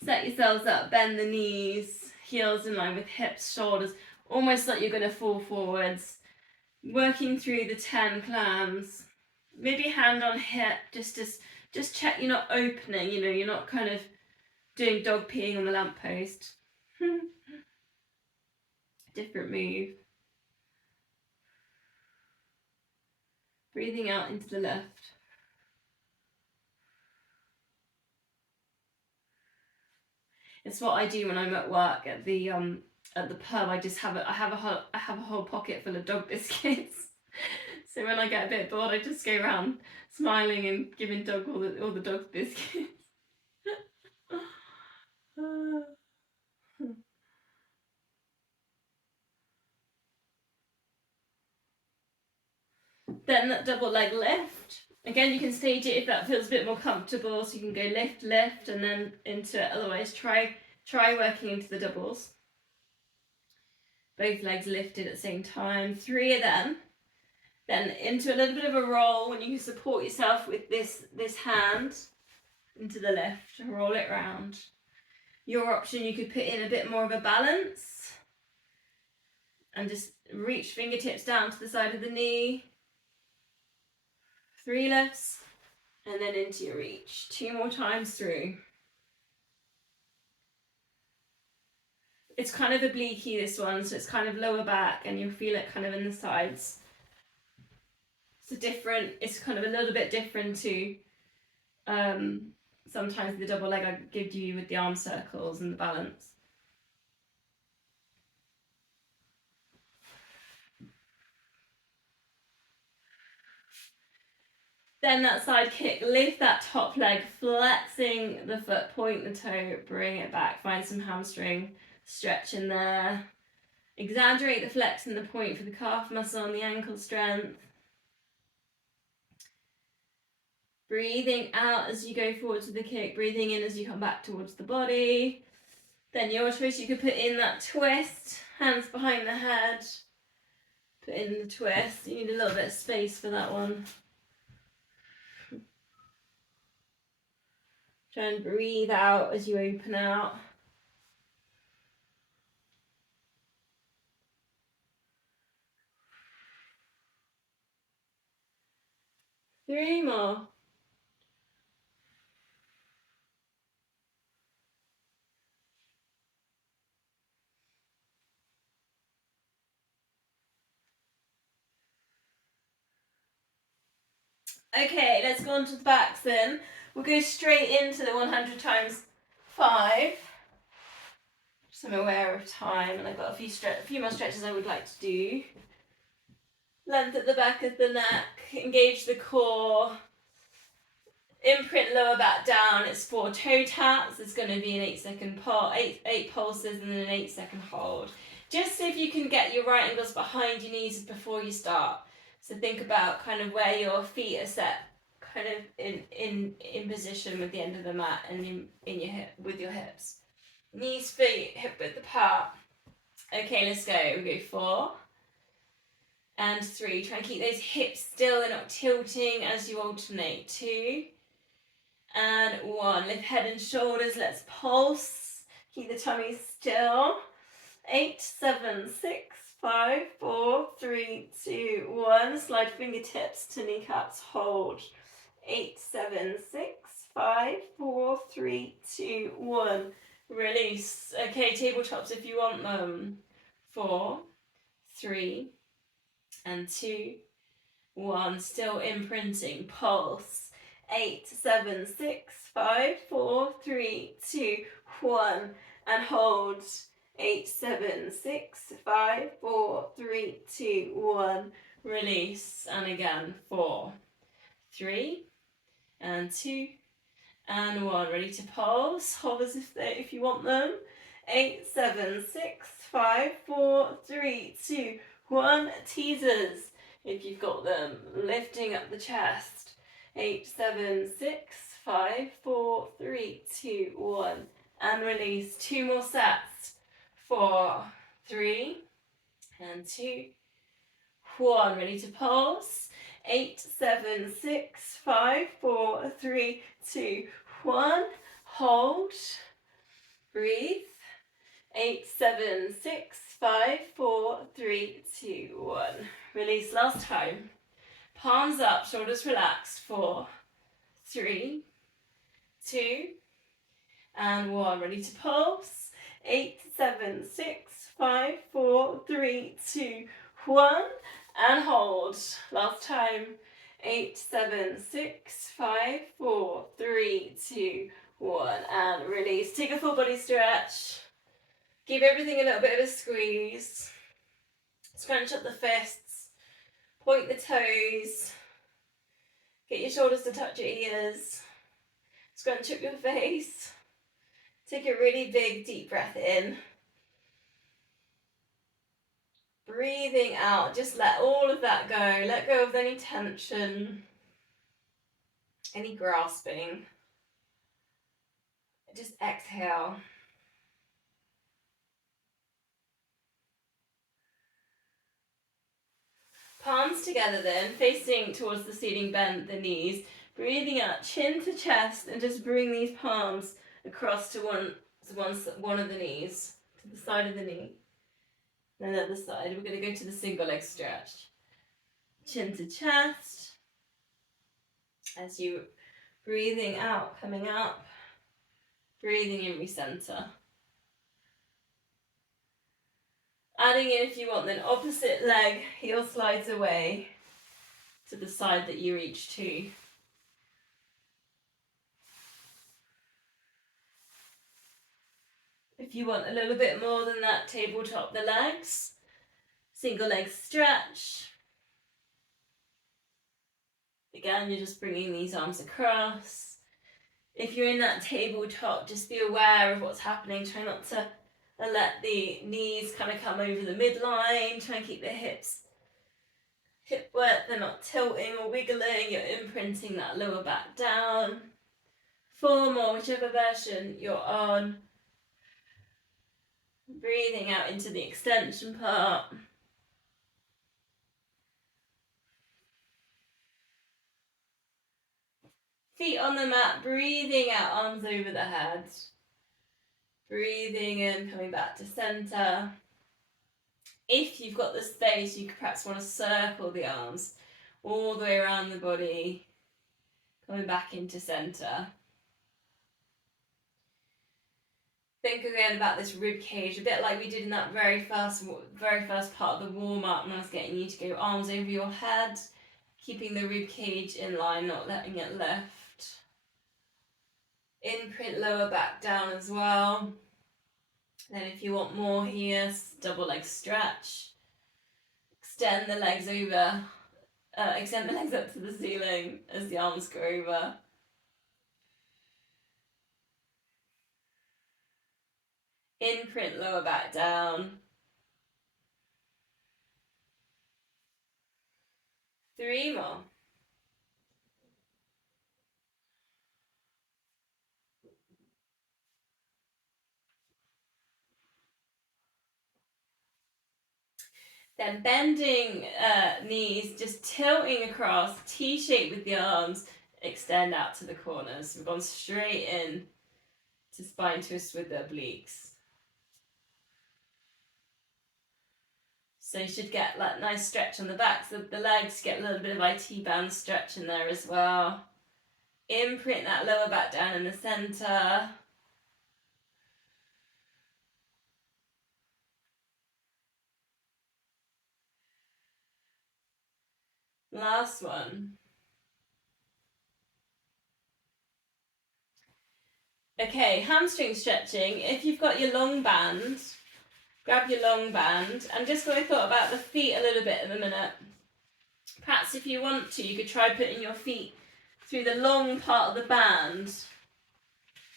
set yourselves up, bend the knees, heels in line with hips, shoulders, almost like you're going to fall forwards. Working through the 10 clams. Maybe hand on hip, just check you're not opening, you're not kind of doing dog peeing on the lamppost. Different move. Breathing out into the left. It's what I do when I'm at work at the pub. I have a whole pocket full of dog biscuits. So when I get a bit bored, I just go around smiling and giving dog all the dog's biscuits. Then that double leg lift. Again, you can stage it if that feels a bit more comfortable. So you can go lift, lift, and then into it. Otherwise, try working into the doubles. Both legs lifted at the same time. 3 of them. Then into a little bit of a roll when you can support yourself with this hand into the lift and roll it round. Your option, you could put in a bit more of a balance and just reach fingertips down to the side of the knee. 3 lifts and then into your reach. 2 more times through. It's kind of obliquey, this one, so it's kind of lower back and you'll feel it kind of in the sides. It's kind of a little bit different to sometimes the double leg I give you with the arm circles and the balance. Then that side kick, lift that top leg, flexing the foot, point the toe, bring it back, find some hamstring stretch in there. Exaggerate the flex and the point for the calf muscle and the ankle strength. Breathing out as you go forward to the kick, breathing in as you come back towards the body. Then your choice, you could put in that twist, hands behind the head. Put in the twist, you need a little bit of space for that one. Try and breathe out as you open out. Three more. Okay, let's go on to the backs then. We'll go straight into the 100 times 5. So I'm aware of time, and I've got a few more stretches I would like to do. Length at the back of the neck, engage the core, imprint lower back down. It's 4 toe taps. It's going to be an 8-second eight pulses and then an 8-second hold. Just so if you can get your right ankles behind your knees before you start. So think about kind of where your feet are set, kind of in position with the end of the mat and in your hip with your hips. Knees, feet, hip width apart. Okay, let's go. We go 4 and 3. Try and keep those hips still. They're not tilting as you alternate. 2 and 1. Lift head and shoulders. Let's pulse. Keep the tummy still. 8, 7, 6, 5, 4, 3, 2, 1. Slide fingertips to kneecaps. Hold. 8, 7, 6, 5, 4, 3, 2, 1. Release. Okay, tabletops if you want them. 4, 3, and 2, 1. Still imprinting. Pulse. 8, 7, 6, 5, 4, 3, 2, 1. And hold. 8, 7, 6, 5, 4, 3, 2, 1. Release. And again. 4, 3, and 2, and 1. Ready to pulse. Hold as if you want them. 8, 7, 6, 5, 4, 3, 2, 1. Teasers if you've got them. Lifting up the chest. 8, 7, 6, 5, 4, 3, 2, 1. And release. 2 more sets. 4, 3, and 2, 1. Ready to pulse. 8, 7, 6, 5, 4, 3, 2, 1. Hold. Breathe. 8, 7, 6, 5, 4, 3, 2, 1. Release last time. Palms up, shoulders relaxed. 4, 3, 2, and 1. Ready to pulse. 8, 7, 6, 5, 4, 3, 2, 1. And hold. Last time. 8, 7, 6, 5, 4, 3, 2, 1. And release. Take a full body stretch. Give everything a little bit of a squeeze. Scrunch up the fists. Point the toes. Get your shoulders to touch your ears. Scrunch up your face. Take a really big deep breath in. Breathing out. Just let all of that go. Let go of any tension. Any grasping. Just exhale. Palms together then, facing towards the ceiling, bend the knees. Breathing out, chin to chest, and just bring these palms across to one of the knees, to the side of the knee. Then the other side, we're going to go to the single leg stretch. Chin to chest. As you breathing out, coming up. Breathing in, recenter. Adding in, if you want, then opposite leg, heel slides away to the side that you reach to. If you want a little bit more than that, tabletop the legs. Single leg stretch. Again, you're just bringing these arms across. If you're in that tabletop, just be aware of what's happening. Try not to let the knees kind of come over the midline. Try and keep the hips hip width. They're not tilting or wiggling. You're imprinting that lower back down. 4 more, whichever version you're on. Breathing out into the extension part. Feet on the mat, breathing out, arms over the head. Breathing in, coming back to centre. If you've got the space, you could perhaps want to circle the arms all the way around the body, coming back into centre. Think again about this rib cage, a bit like we did in that very first part of the warm-up when I was getting you to go arms over your head. Keeping the rib cage in line, not letting it lift. Imprint lower back down as well. Then if you want more here, double leg stretch. Extend the legs over. Extend the legs up to the ceiling as the arms go over. Imprint lower back down. 3 more. Then bending knees, just tilting across, T-shape with the arms, extend out to the corners. We've gone straight in to spine twist with the obliques. So you should get that nice stretch on the backs of the legs, get a little bit of IT band stretch in there as well. Imprint that lower back down in the center. Last one. Okay, hamstring stretching. If you've got your long band, grab your long band. I'm just going to thought about the feet a little bit in a minute. Perhaps if you want to, you could try putting your feet through the long part of the band.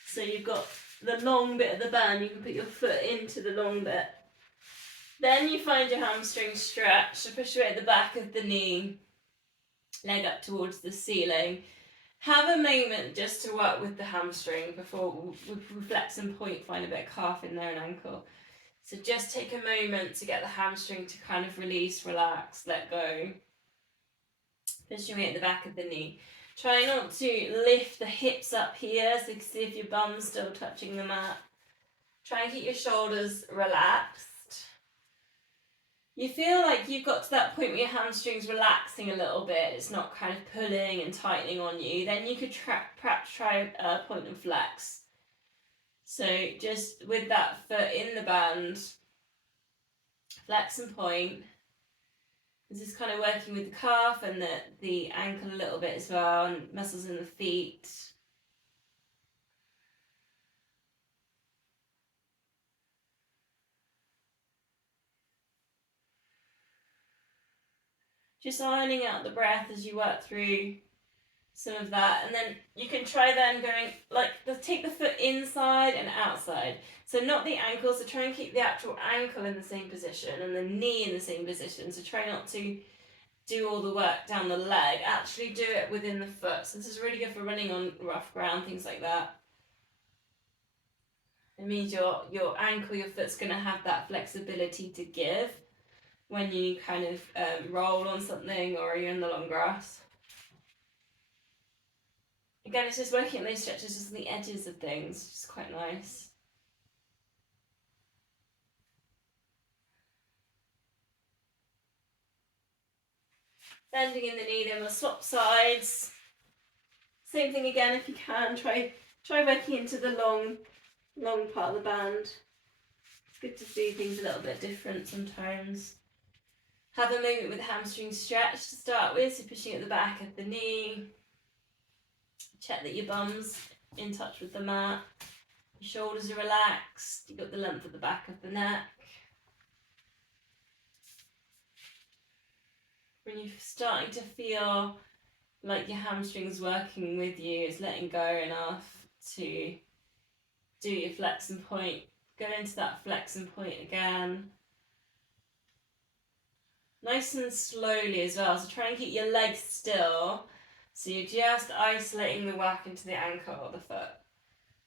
So you've got the long bit of the band, you can put your foot into the long bit. Then you find your hamstring stretch, so push away at the back of the knee, leg up towards the ceiling. Have a moment just to work with the hamstring before we flex and point, find a bit of calf in there and ankle. So just take a moment to get the hamstring to kind of release, relax, let go. Push your weight at the back of the knee. Try not to lift the hips up here, so you can see if your bum's still touching the mat. Try and keep your shoulders relaxed. You feel like you've got to that point where your hamstring's relaxing a little bit, it's not kind of pulling and tightening on you, then you could perhaps try point and flex. So just with that foot in the band, flex and point. This is kind of working with the calf and the ankle a little bit as well, and muscles in the feet. Just ironing out the breath as you work through some of that, and then you can try then going like take the foot inside and outside. So not the ankle, so try and keep the actual ankle in the same position and the knee in the same position. So try not to do all the work down the leg, actually do it within the foot. So this is really good for running on rough ground, things like that. It means your ankle, your foot's going to have that flexibility to give when you kind of roll on something or you're in the long grass. Again, it's just working on those stretches just on the edges of things, which is quite nice. Bending in the knee, then we'll swap sides. Same thing again if you can. Try working into the long part of the band. It's good to see things a little bit different sometimes. Have a moment with the hamstring stretch to start with, so pushing at the back of the knee. Check that your bum's in touch with the mat. Your shoulders are relaxed. You've got the length at the back of the neck. When you're starting to feel like your hamstring's working with you, it's letting go enough to do your flex and point. Go into that flex and point again. Nice and slowly as well, so try and keep your legs still. So you're just isolating the whack into the ankle or the foot.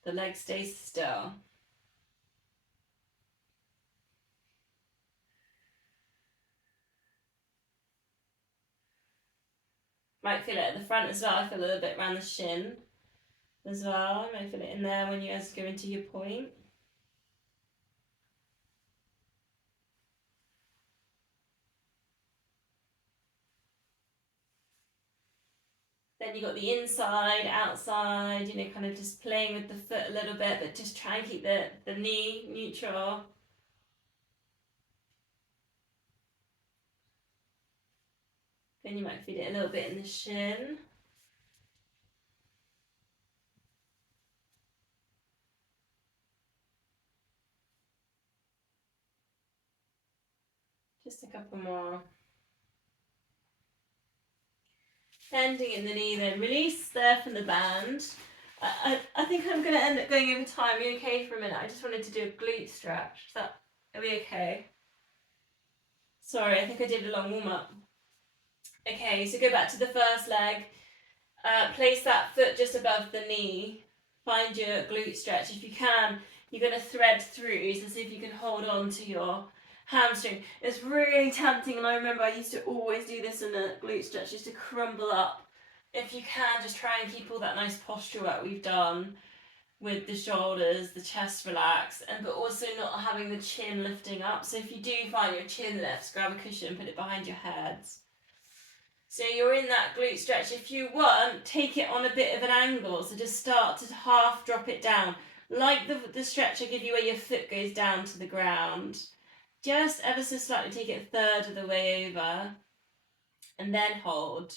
The leg stays still. Might feel it at the front as well. I feel a little bit around the shin as well. Might feel it in there when you guys go into your point. Then you've got the inside, outside, you know, kind of just playing with the foot a little bit, but just try and keep the knee neutral. Then you might feel it a little bit in the shin. Just a couple more. Bending in the knee then. Release there from the band. I think I'm going to end up going over time. Are you okay for a minute? I just wanted to do a glute stretch. Are we okay? Sorry, I think I did a long warm up. Okay, so go back to the first leg. Place that foot just above the knee. Find your glute stretch. If you can, you're going to thread through, so see if you can hold on to your hamstring. It's really tempting, and I remember I used to always do this in a glute stretch, just to crumble up. If you can, just try and keep all that nice posture work we've done with the shoulders, the chest relaxed, but also not having the chin lifting up. So if you do find your chin lifts, grab a cushion, put it behind your head. So you're in that glute stretch. If you want, take it on a bit of an angle. So just start to half drop it down. Like the stretch I give you where your foot goes down to the ground. Just ever so slightly take it a third of the way over. And then hold.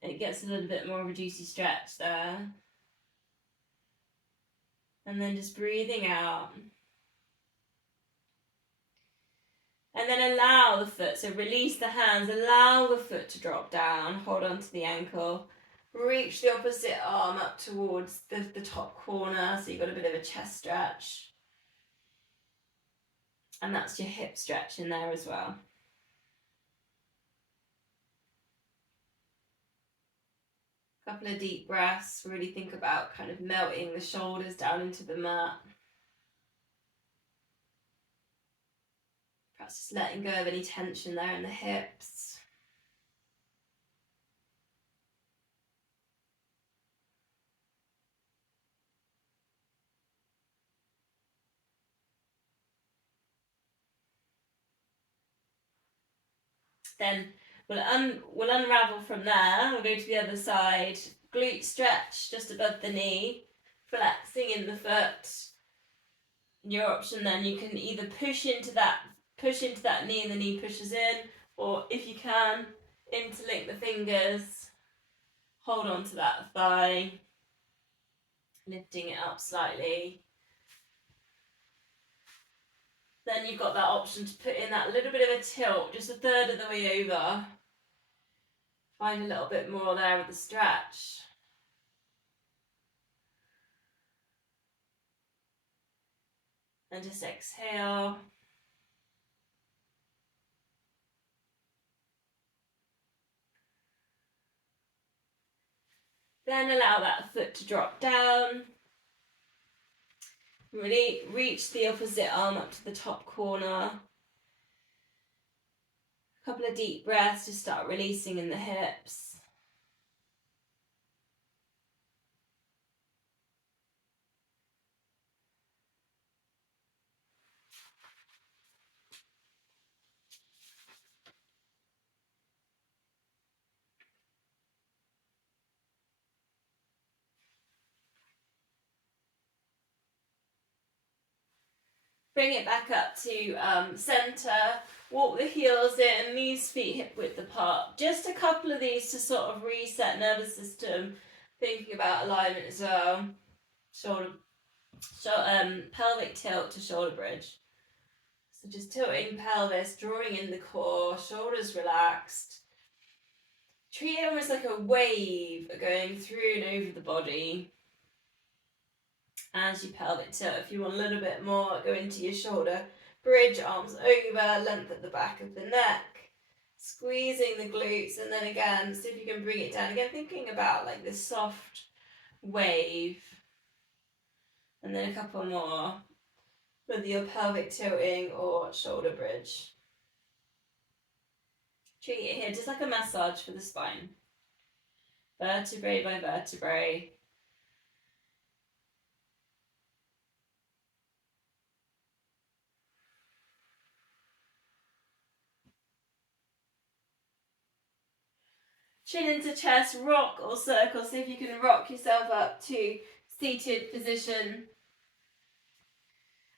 It gets a little bit more of a juicy stretch there. And then just breathing out. And then allow the foot, so release the hands, allow the foot to drop down, hold on to the ankle. Reach the opposite arm up towards the top corner, so you've got a bit of a chest stretch. And that's your hip stretch in there as well. Couple of deep breaths, really think about kind of melting the shoulders down into the mat. Perhaps just letting go of any tension there in the hips. Then we'll unravel from there. We'll go to the other side. Glute stretch just above the knee, flexing in the foot. Your option then, you can either push into that knee and the knee pushes in, or if you can, interlink the fingers, hold on to that thigh, lifting it up slightly. Then you've got that option to put in that little bit of a tilt, just a third of the way over. Find a little bit more there with the stretch. And just exhale. Then allow that foot to drop down. Really reach the opposite arm up to the top corner. A couple of deep breaths to start releasing in the hips. Bring it back up to centre, walk the heels in, knees, feet hip width apart. Just a couple of these to sort of reset nervous system, thinking about alignment as well. Pelvic tilt to shoulder bridge. So just tilting pelvis, drawing in the core, shoulders relaxed. Treat it almost like a wave going through and over the body. As you pelvic tilt, if you want a little bit more, go into your shoulder bridge, arms over, length at the back of the neck, squeezing the glutes, and then again, see if you can bring it down. Again, thinking about like this soft wave, and then a couple more with your pelvic tilting or shoulder bridge. Treat it here just like a massage for the spine, vertebrae by vertebrae. Chin into chest, rock or circle. See if you can rock yourself up to seated position.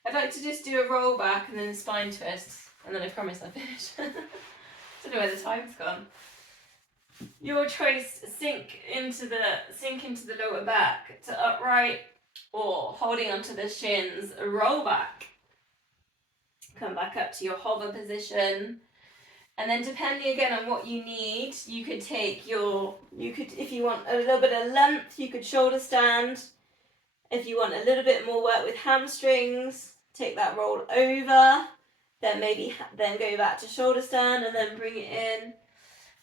I'd like to just do a roll back and then a spine twist, and then I promise I'll finish. don't know where the time's gone. Your choice, sink into the lower back to upright, or holding onto the shins, roll back. Come back up to your hover position. And then depending again on what you need, you could take if you want a little bit of length, you could shoulder stand. If you want a little bit more work with hamstrings, take that roll over, then then go back to shoulder stand and then bring it in.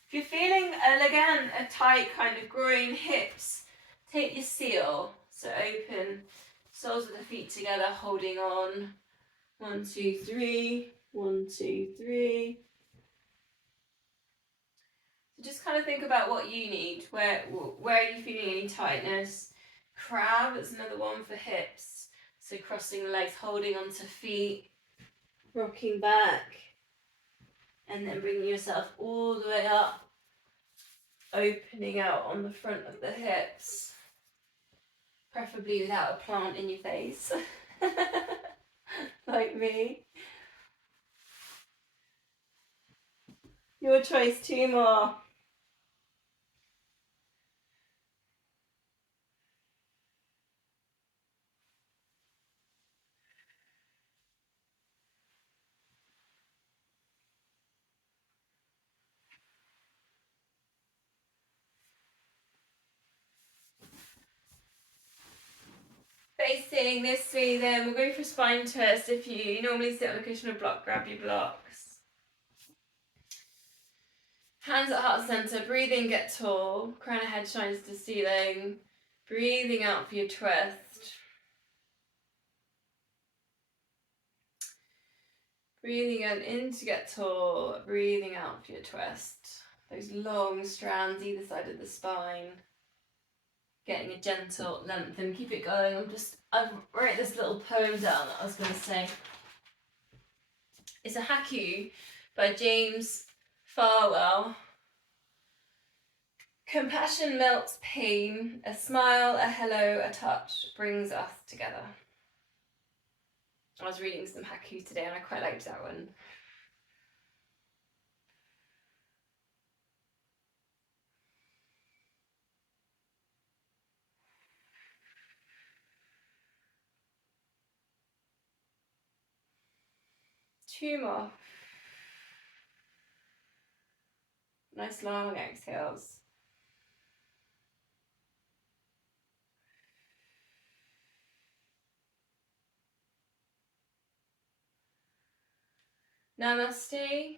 If you're feeling, again, a tight kind of groin, hips, take your seal. So open, soles of the feet together, holding on. 1, 2, 3, 1, 2, 3. So just kind of think about what you need. Where are you feeling any tightness? Crab is another one for hips. So crossing the legs, holding onto feet, rocking back, and then bringing yourself all the way up, opening out on the front of the hips, preferably without a plant in your face, like me. Your choice, 2 more. Facing this way then, we'll go for spine twist. If you normally sit on a cushion or block, grab your blocks. Hands at heart center, breathe in, get tall, crown of head shines to ceiling, breathing out for your twist. Breathing in to get tall, breathing out for your twist. Those long strands either side of the spine. Getting a gentle length and keep it going. I've wrote this little poem down that I was going to say. It's a haiku by James Farwell. Compassion melts pain, a smile, a hello, a touch brings us together. I was reading some haiku today and I quite liked that one. Two more. Nice long exhales. Namaste.